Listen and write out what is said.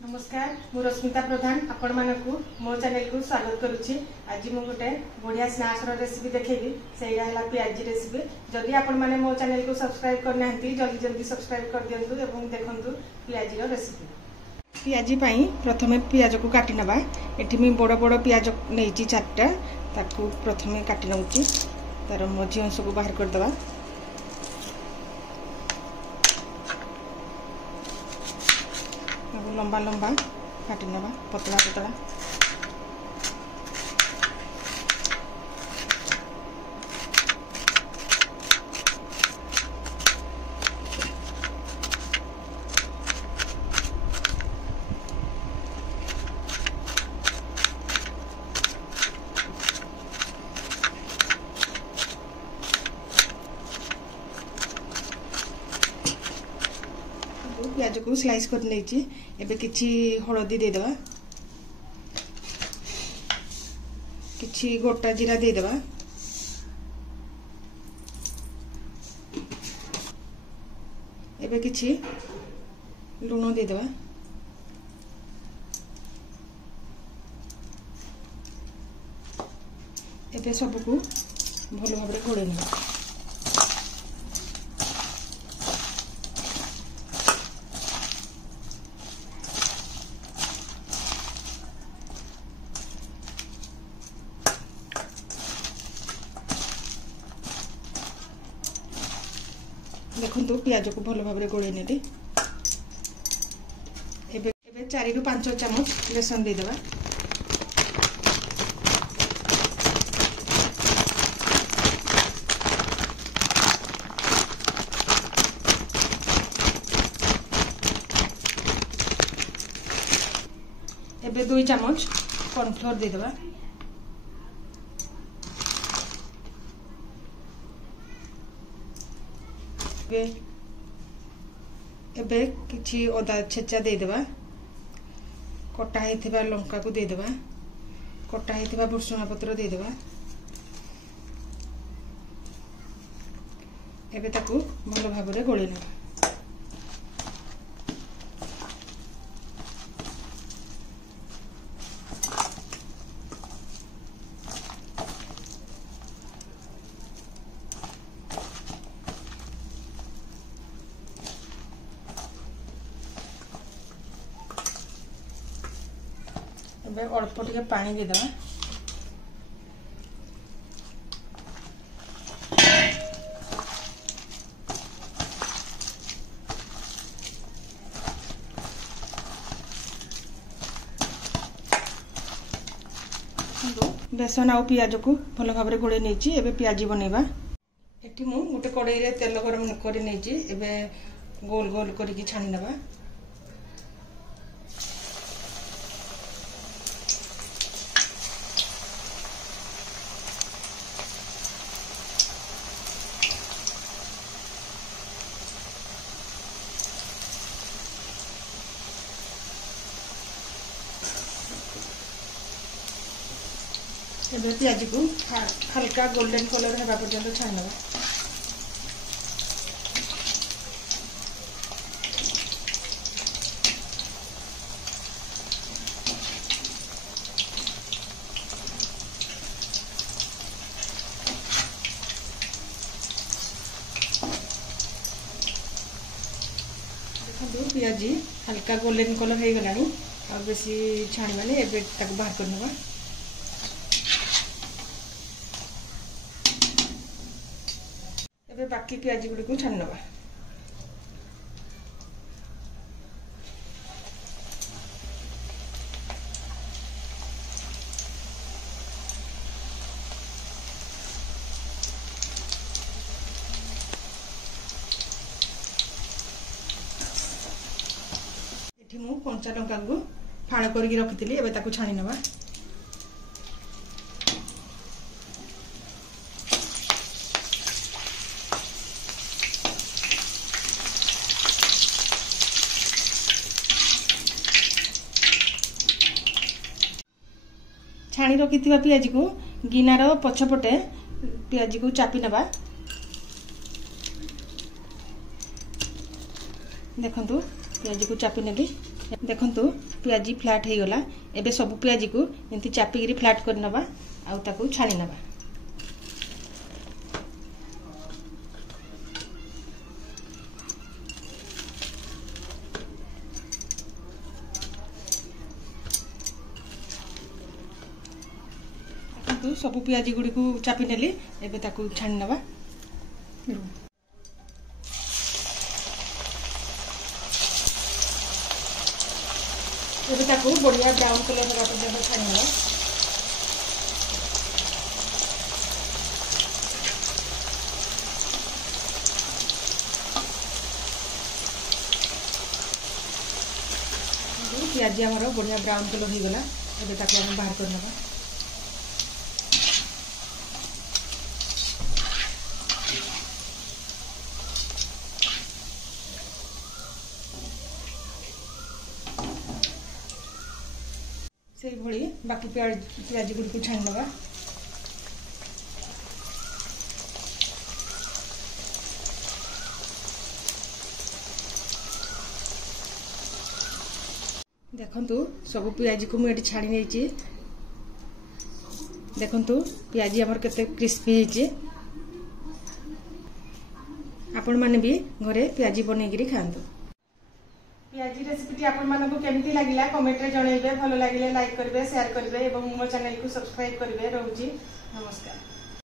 नमस्कार मु रश्मिता प्रधान आपण मानकु मो चैनल को स्वागत करुच्ची। आज मु गोटे बढ़िया स्नैक्स रेसिपी देखेबी सेटा है पियाजी रेसिपी। जदि आपण माने मो चैनल को सब्सक्राइब करना जल्दी जल्दी सब्सक्राइब कर दियंतु एवं देखंतु पियाजी रेसिपी। पियाजी पई प्रथमे पियाज को काटी नबा। एठी मी बड़ बड़ पियाज नेची चारटा ताकू प्रथमे काटी नउची तार मझी अंश को बाहर कर दबा। लंबा लंबा काटी नबा पतला पतला। प्याज को स्लाइस कर लेची। एबे किछि हळदी दे देबा, किछि गोटा जीरा दे देबा, एबे किछि लूण दे देबा। एबे सब को भलो भाबरे घोड़े नेबा। देखो पियाज को भल भाव गोले नेली। एबे 4 ରୁ 5 चामच बेसन दे देबा। एबे 2 चामच कॉर्नफ्लोर दे देबा। एबे किछि अदा छेचा दे देबा। कटा हेथिबा लंका को दे देबा। कटा हेथिबा भुसुंगा पत्र दे देबा। एबे ताकू भलो भाबरे गोळे नेबा। एबे अल्प टिके पानी दे देबा। बेसन आउ पियाज को भल भाव गोले नहीं। एबे पियाजी बनेबा। एठी मु गोटे कड़ाई रे तेल गरम करि नहीं। एबे गोल गोल करिकी छाणी नबा। एबे पियाजी को हल्का गोल्डन कलर हेबा पर्यंत छाणी नबा। देखो पियाजी हल्का गोल्डन कलर हो गलानी। आ बेसी छाणी माने एबे ताको बाहर कर नबा। एबे बाकी पियाजी गुडी को छाण नबा। एठी मु कंचा लंका को फाण करके रखितली। एबे ताको छाणी नबा। छाणी रखिथिबा पियाजी को गिनार पछपटे पियाजी को चापी नबा। देखंतु पियाजी को चापी नेबी। देखंतु पियाजी फ्लैट हो गला। एबे सब पियाजी को एंती चापिकी फ्लैट कर नबा आउ ताकू छाणी नबा। देखंतु सब पियाजी गुडी को चापी नेली एबे ताकू छाणी नबा। एबे ताकू बढ़िया ब्राउन कलर होगा पर्यंत छाणी नबा। पियाजी आमर बढ़िया ब्राउन कलर हो गला। एबे ताकू हम बाहर कर नबा। से भली बाकी पियाजी गुडी को छाणी नबा। देखंतु सब पियाजी को मुझे छाड़ी नहीं। देखंतु पियाजी आमर केते क्रिस्पी होइचे। आपण माने भी घरे पियाजी बनेगिरी खांतु। पियाजी रेसिपी आपण मानकु केमती लागिला कमेंट रे जणाइबे। भलो लागिले लाइक करबे, शेयर करबे एवं मो चैनल को सब्सक्राइब करबे। रहउची नमस्कार।